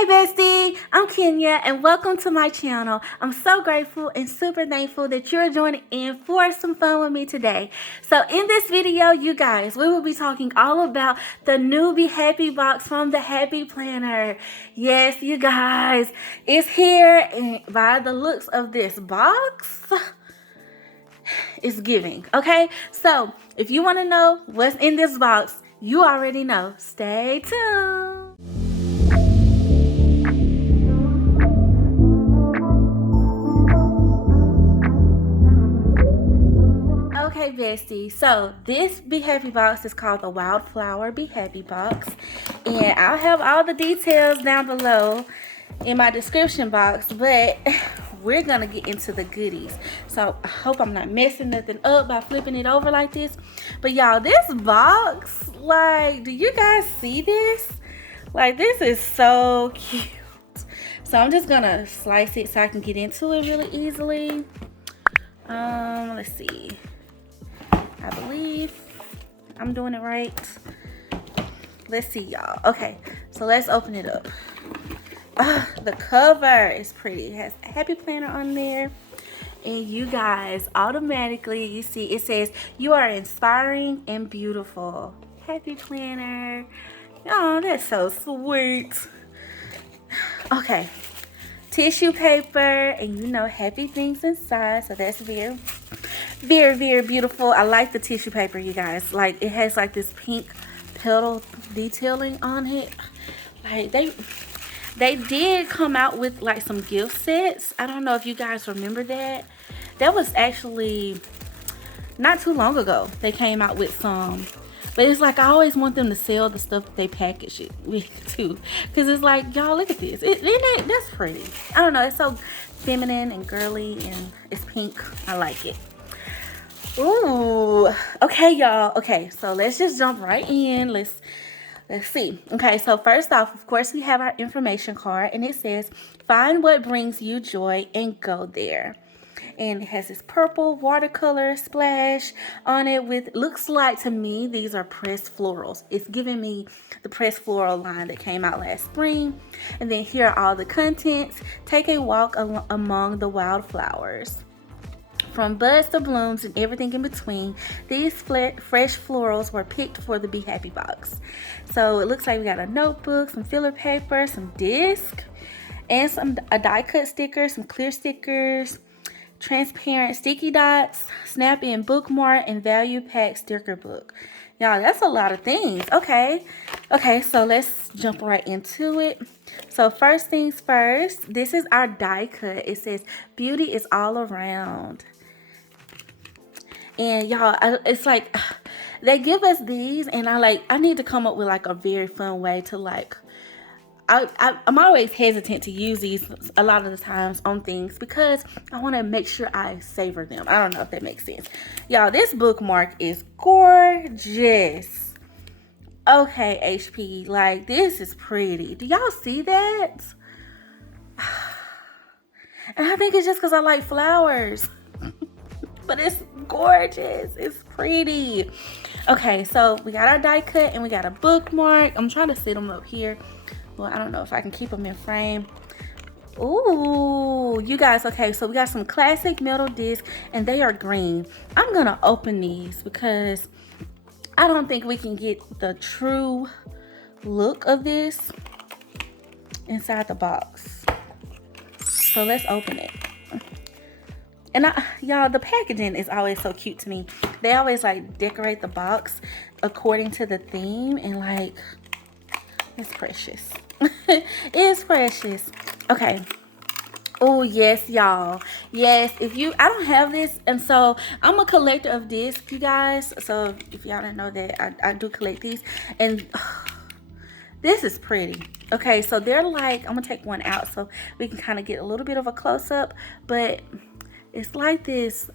Hey Bestie, I'm Kenya and welcome to my channel. I'm so grateful and super thankful that you're joining in for some fun with me today. So in this video, you guys, we will be talking all about the new Be Happy Box from the Happy Planner. Yes, you guys, it's here, and by the looks of this box, it's giving. Okay, so if you want to know what's in this box, you already know. Stay tuned. Okay, Bestie, so this Be Happy Box is called the WILDFLOWER Be Happy Box, and I'll have all the details down below in my description box, but we're gonna get into the goodies. So I hope I'm not messing nothing up by flipping it over like this. But y'all, this box, like, do you guys see this? Like, this is so cute. So I'm just gonna slice it so I can get into it really easily. Let's see. I believe I'm doing it right. Let's see, y'all. Okay, so let's open it up. The cover is pretty. It has a Happy Planner on there. And you guys, automatically, you see, it says, "You are inspiring and beautiful." Happy Planner. Oh, that's so sweet. Okay. Tissue paper, and you know, happy things inside. So that's very, very beautiful. I like the tissue paper, you guys. Like, it has like this pink petal detailing on it. Like, they did come out with like some gift sets. I don't know if you guys remember that. That was actually not too long ago. They came out with some. But it's like, I always want them to sell the stuff that they package it with too. Because it's like, y'all, look at this. That's pretty. I don't know. It's so feminine and girly, and it's pink. I like it. Ooh. Okay, y'all. Okay, so let's just jump right in. Let's see. Okay, so first off, of course, we have our information card. And it says, "Find what brings you joy and go there." And it has this purple watercolor splash on it with, looks like to me, these are pressed florals. It's giving me the pressed floral line that came out last spring. And then here are all the contents. Take a walk among the wildflowers. From buds to blooms and everything in between, these fresh florals were picked for the Be Happy Box. So it looks like we got a notebook, some filler paper, some disc, and a die cut sticker, some clear stickers, transparent sticky dots, snap-in bookmark, and value pack sticker book. Y'all, that's a lot of things. Okay, so let's jump right into it. So first things first, this is our die cut. It says, "Beauty is all around." And y'all, it's like, they give us these, and I need to come up with like a very fun way to like, I'm always hesitant to use these a lot of the times on things because I want to make sure I savor them. I don't know if that makes sense. Y'all, this bookmark is gorgeous. Okay, HP, like, this is pretty. Do y'all see that? And I think it's just because I like flowers. But it's gorgeous. It's pretty. Okay, so we got our die cut and we got a bookmark. I'm trying to sit them up here. Well, I don't know if I can keep them in frame. Ooh, you guys, okay, so we got some classic metal discs, and they are green. I'm gonna open these because I don't think we can get the true look of this inside the box. So let's open it. And y'all, the packaging is always so cute to me. They always like decorate the box according to the theme, and like, it's precious. It's precious. Okay. Oh yes, y'all. Yes, I don't have this, and so I'm a collector of discs, you guys. So if y'all didn't know that, I do collect these, and this is pretty. Okay, so they're like, I'm gonna take one out so we can kind of get a little bit of a close-up, but it's like this,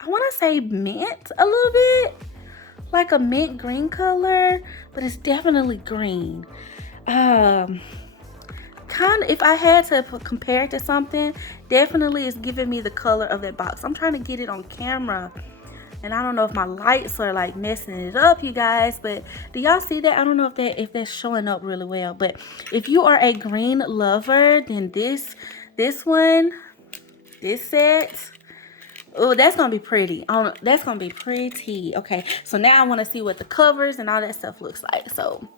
I want to say mint a little bit, like a mint green color, but it's definitely green. Kind of, if I had to compare it to something, definitely is giving me the color of that box. I'm trying to get it on camera, And I don't know if my lights are like messing it up, you guys, but do y'all see that? I don't know if that's showing up really well, but if you are a green lover, then this set, oh, that's gonna be pretty. That's gonna be pretty. Okay, so now I want to see what the covers and all that stuff looks like, so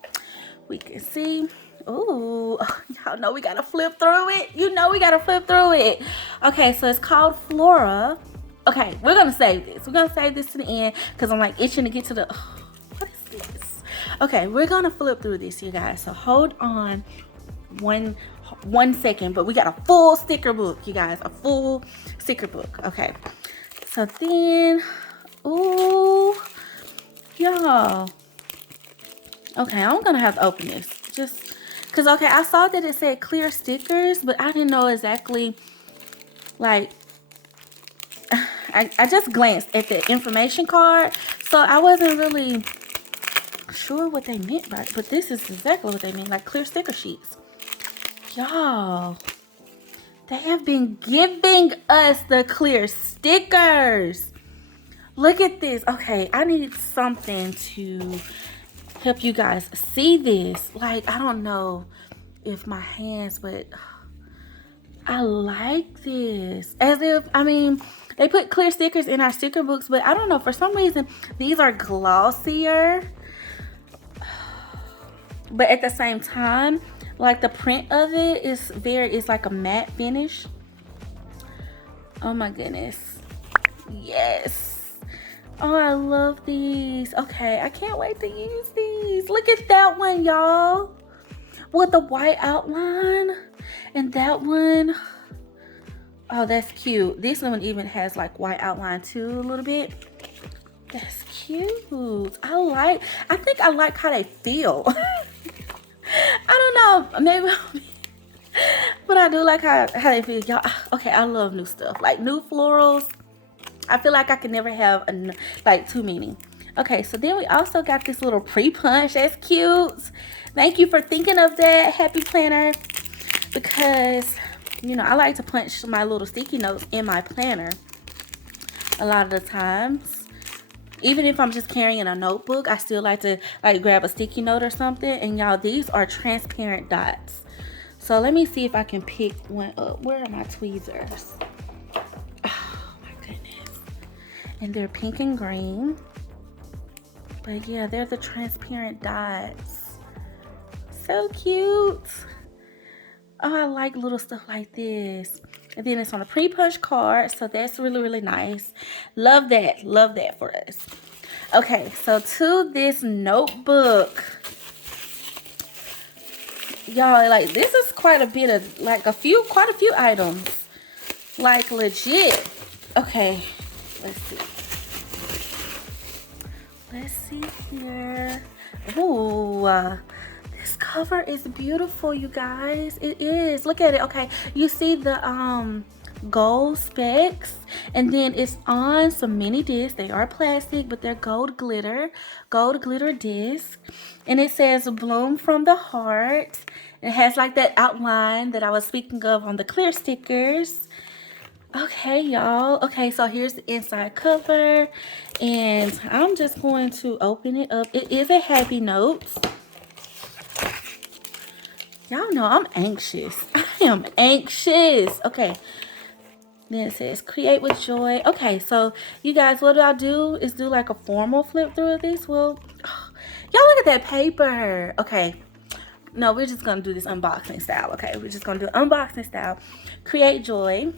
we can see. Ooh, y'all know we gotta flip through it. You know we gotta flip through it. Okay, so it's called Flora. Okay, we're gonna save this. We're gonna save this to the end because I'm like itching to get to the. Oh, what is this? Okay, we're gonna flip through this, you guys. So hold on one second, but we got a full sticker book, you guys. A full sticker book. Okay, so then, ooh, y'all. Okay, I'm gonna have to open this just because, okay, I saw that it said clear stickers, but I didn't know exactly, like, I just glanced at the information card, so I wasn't really sure what they meant by it, but this is exactly what they mean, like clear sticker sheets. Y'all, they have been giving us the clear stickers. Look at this. Okay, I need something to help you guys see this. Like, I don't know if my hands, but I like this. As if, I mean, they put clear stickers in our sticker books, but I don't know, for some reason these are glossier, but at the same time, like the print of it is it's like a matte finish. Oh my goodness, yes. Oh, I love these. Okay, I can't wait to use these. Look at that one, y'all, with the white outline, and that one, oh, that's cute. This one even has like white outline too, a little bit. That's cute. I think I like how they feel. I don't know, maybe, but I do like how they feel, y'all. Okay, I love new stuff, like new florals. I feel like I can never have like too many. Okay, so then we also got this little pre-punch. That's cute. Thank you for thinking of that, Happy Planner, because, you know, I like to punch my little sticky notes in my planner a lot of the times. Even if I'm just carrying a notebook, I still like to like grab a sticky note or something. And y'all, these are transparent dots. So let me see if I can pick one up. Where are my tweezers? And they're pink and green, but yeah, they're the transparent dots. So cute. Oh, I like little stuff like this. And then it's on a pre-punch card, so that's really, really nice. Love that for us. Okay, so to this notebook, y'all, like, this is quite a bit of, like, quite a few items, like, legit. Okay, let's see. Let's see here. Ooh, this cover is beautiful, you guys. It is. Look at it. Okay, you see the gold specks, and then it's on some mini discs. They are plastic, but they're gold glitter disc, and it says "Bloom from the Heart." It has like that outline that I was speaking of on the clear stickers. Okay, y'all. Okay, so here's the inside cover, and I'm just going to open it up. It is a happy note. Y'all know I'm anxious. I am anxious. Okay. Then it says create with joy. Okay, so you guys, what I'll do is do like a formal flip through of this. Well, y'all look at that paper. Okay. No, we're just going to do this unboxing style. Okay, we're just going to do unboxing style. Create joy.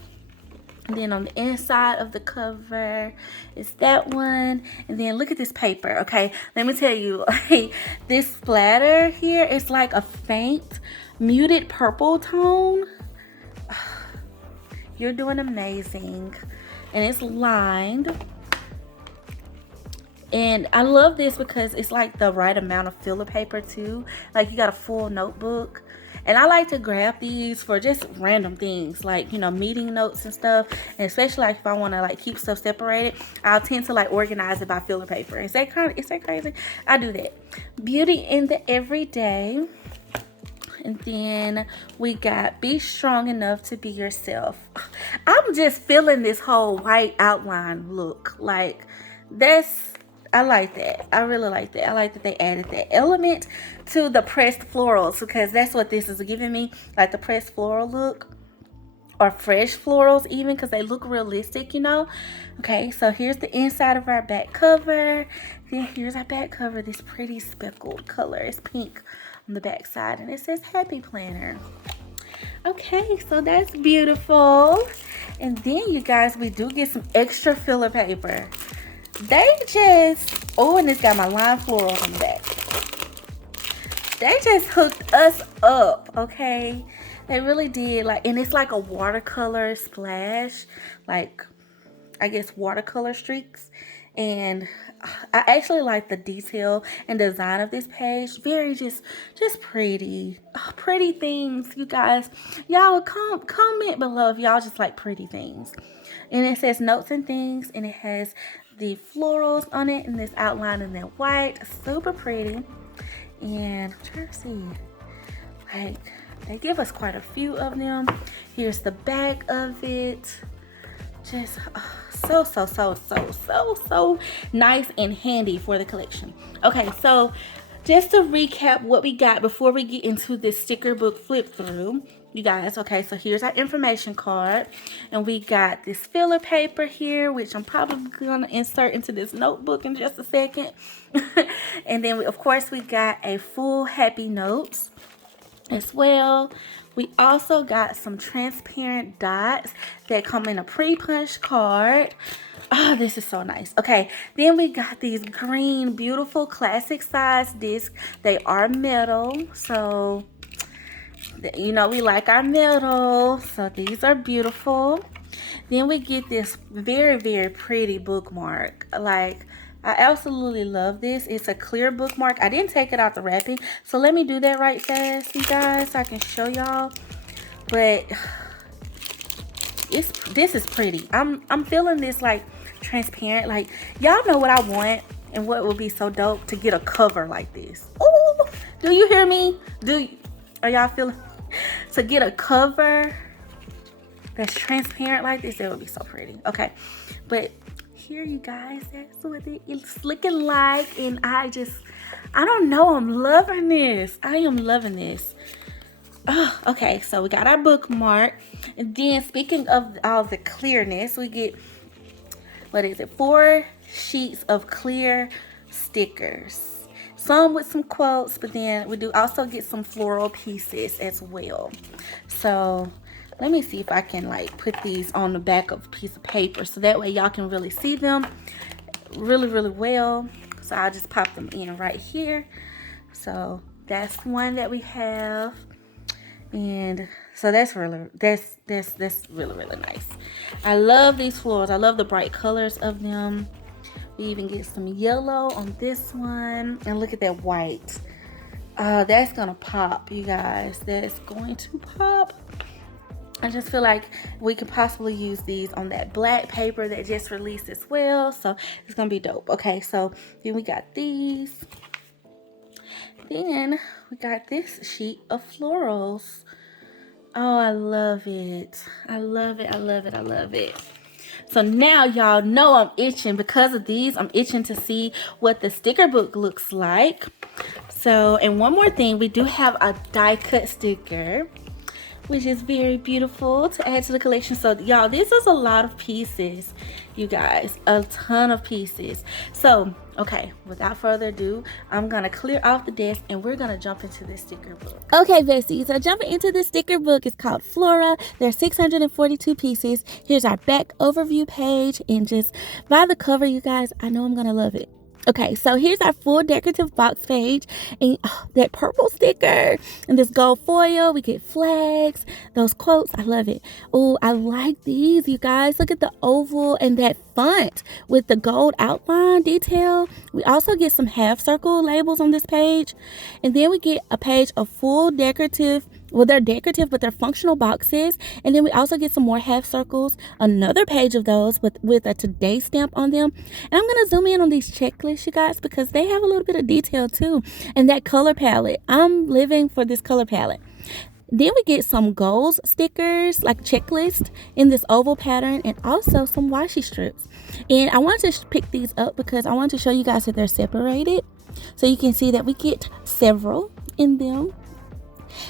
And then on the inside of the cover is that one. And then look at this paper. Okay, let me tell you, this splatter here is like a faint muted purple tone. You're doing amazing. And it's lined. And I love this because it's like the right amount of filler paper too. Like you got a full notebook. And I like to grab these for just random things, like, you know, meeting notes and stuff. And especially like if I want to like keep stuff separated, I'll tend to like organize it by filler paper. Is that crazy? I do that. Beauty in the everyday. And then we got be strong enough to be yourself. I'm just feeling this whole white outline look. Like, I like that. I really like that. I like that they added that element to the pressed florals, because that's what this is giving me, like the pressed floral look, or fresh florals even, because they look realistic, you know. Okay, so here's the inside of our back cover. Then here's our back cover, this pretty speckled color. It's pink on the back side, and it says Happy Planner. Okay, so that's beautiful. And then, you guys, we do get some extra filler paper. They just, oh, and it's got my lime florals on the back. They just hooked us up, okay? They really did. Like, and it's like a watercolor splash, like, I guess watercolor streaks. And I actually like the detail and design of this page. Very just pretty. Oh, pretty things, you guys. Y'all comment below if y'all just like pretty things. And it says notes and things, and it has the florals on it, and this outline in that white. Super pretty. And I'm trying to see, like, they give us quite a few of them. Here's the back of it. Just so nice and handy for the collection. Okay, so just to recap what we got before we get into this sticker book flip through, you guys. Okay, so here's our information card, and we got this filler paper here, which I'm probably gonna insert into this notebook in just a second. And then of course we got a full happy notes as well. We also got some transparent dots that come in a pre-punched card. Oh, this is so nice. Okay, then we got these green, beautiful classic size discs. They are metal, so you know we like our metal. So these are beautiful. Then we get this very pretty bookmark. Like, I absolutely love this. It's a clear bookmark. I didn't take it out the wrapping, so let me do that right fast, you guys, so I can show y'all. But this is pretty. I'm feeling this like transparent. Like, y'all know what I want and what would be so dope, to get a cover like this. Oh, do you hear me? Are y'all feeling to get a cover that's transparent like this? That would be so pretty. Okay, but here, you guys, that's what it's looking like. And I don't know, I'm loving this. I am loving this. Oh, okay, so we got our bookmark. And then, speaking of all the clearness, we get, what is it, 4 sheets of clear stickers. Some with some quotes, but then we do also get some floral pieces as well. So let me see if I can like put these on the back of a piece of paper, so that way y'all can really see them really well. So I'll just pop them in right here. So that's one that we have. And so that's really nice. I love these florals. I love the bright colors of them. We even get some yellow on this one, and look at that white. That's gonna pop, you guys. That's going to pop. I just feel like we could possibly use these on that black paper that just released as well. So it's gonna be dope. Okay, so then we got these. Then we got this sheet of florals. Oh, I love it. I love it. So now y'all know I'm itching. Because of these, I'm itching to see what the sticker book looks like. So, and one more thing, we do have a die cut sticker, which is very beautiful to add to the collection. So y'all, this is a lot of pieces, you guys, a ton of pieces. So, okay, without further ado, I'm gonna clear off the desk and we're gonna jump into this sticker book. Okay, besties, so jumping into this sticker book is called Flora. There's 642 pieces. Here's our back overview page, and just by the cover, you guys, I know I'm gonna love it. Okay, so here's our full decorative box page, and that purple sticker and this gold foil. We get flags, those quotes. I love it. Oh, I like these, you guys. Look at the oval and that font with the gold outline detail. We also get some half circle labels on this page, and then we get a page of full decorative. Well, they're decorative, but they're functional boxes. And then we also get some more half circles, another page of those with a today stamp on them. And I'm going to zoom in on these checklists, you guys, because they have a little bit of detail too. And that color palette, I'm living for this color palette. Then we get some goals stickers, like checklist in this oval pattern, and also some washi strips. And I wanted to pick these up because I want to show you guys that they're separated, so you can see that we get several in them.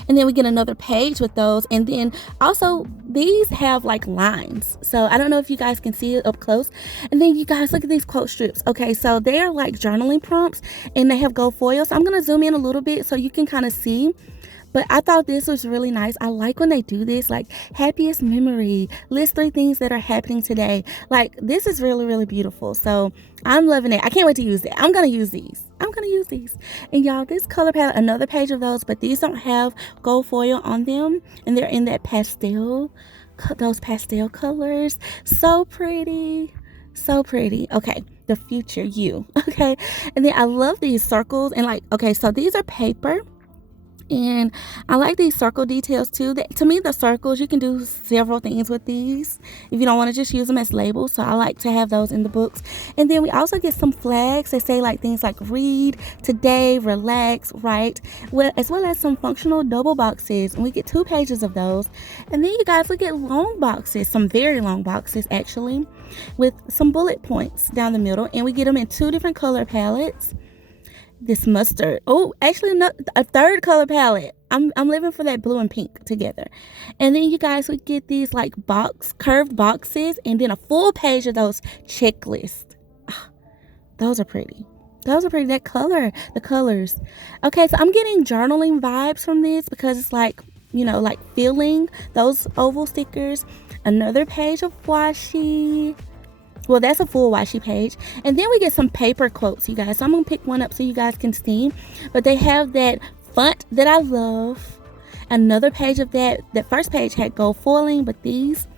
And then we get another page with those, and then also these have like lines, so I don't know if you guys can see it up close. And then you guys look at these quote strips. Okay, so they are like journaling prompts, and they have gold foil, so I'm gonna zoom in a little bit so you can kind of see. But I thought this was really nice. I like when they do this, like happiest memory, list 3 things that are happening today. Like, this is really, really beautiful. So I'm loving it. I can't wait to use it. I'm going to use these. And y'all, this color palette, another page of those, but these don't have gold foil on them. And they're in that pastel, those pastel colors. So pretty. So pretty. Okay, the future you. Okay, and then I love these circles. And like, okay, so these are paper. And I like these circle details too. To me, the circles, you can do several things with these if you don't want to just use them as labels. So I like to have those in the books. And then we also get some flags that say like things like read, today, relax, write, as well as some functional double boxes. And we get 2 pages of those. And then you guys look at long boxes, some very long boxes actually, with some bullet points down the middle. And we get them in 2 different color palettes. This mustard, oh, actually a 3rd color palette. I'm living for that blue and pink together. And then you guys would get these like curved boxes, and then a full page of those checklists. Those are pretty. That color, the colors. Okay, so I'm getting journaling vibes from this because it's like, you know, like feeling those oval stickers. Another page of washi. Well, that's a full washi page. And then we get some paper quotes, you guys. So I'm going to pick one up so you guys can see. But they have that font that I love. Another page of that. That first page had gold foiling, but these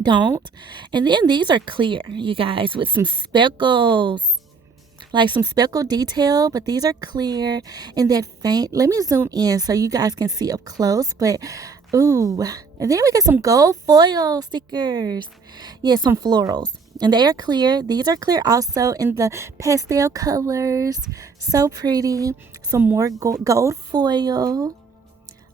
don't. And then these are clear, you guys, with some speckles. Like some speckled detail, but these are clear in that faint. Let me zoom in so you guys can see up close. But ooh, and then we get some gold foil stickers. Yeah, some florals. And they are clear. These are clear also in the pastel colors. So pretty. Some more gold foil.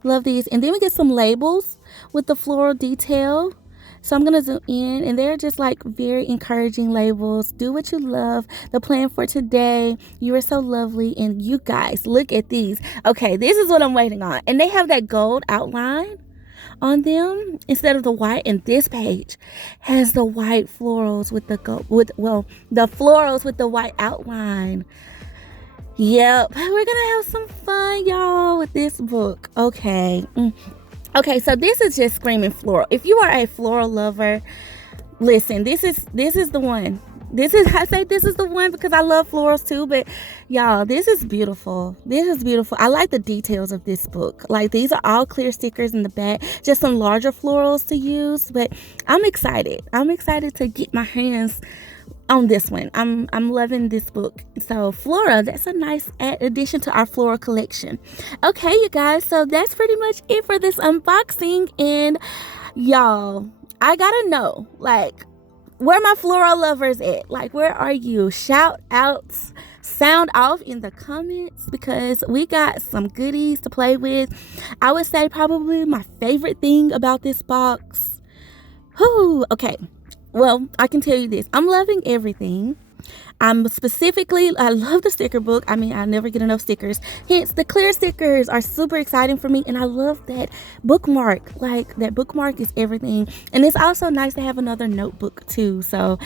Love these. And then we get some labels with the floral detail. So I'm going to zoom in, and they're just like very encouraging labels. Do what you love. The plan for today. You are so lovely. And you guys, look at these. Okay, this is what I'm waiting on. And they have that gold outline on them instead of the white. And this page has the white florals with the gold, the florals with the white outline. Yep, we're gonna have some fun, y'all, with this book. Okay. Okay, so this is just screaming floral. If you are a floral lover, listen, this is the one. I say this is the one because I love florals too, but y'all, this is beautiful. I like the details of this book. Like, these are all clear stickers in the back, just some larger florals to use, but I'm excited. To get my hands on this one. I'm loving this book. So Flora, that's a nice addition to our floral collection. Okay, you guys, so that's pretty much it for this unboxing. And y'all, I gotta know, like, where my floral lovers at? Like, where are you? Shout outs, sound off in the comments, because we got some goodies to play with. I would say probably my favorite thing about this box. Okay. Well, I can tell you this. I'm loving everything. I love the sticker book. I mean, I never get enough stickers. Hence, the clear stickers are super exciting for me. And I love that bookmark. Like, that bookmark is everything. And it's also nice to have another notebook too. So,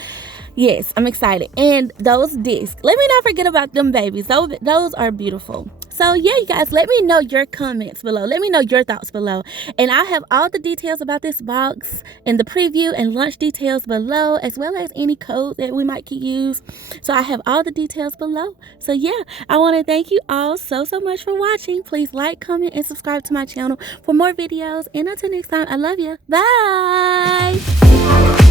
yes, I'm excited. And those discs. Let me not forget about them babies. Those are beautiful. So yeah, you guys, let me know your comments below. Let me know your thoughts below. And I have all the details about this box and the preview and launch details below, as well as any code that we might could use. So I have all the details below. So yeah, I want to thank you all so much for watching. Please like, comment, and subscribe to my channel for more videos. And until next time, I love you. Bye.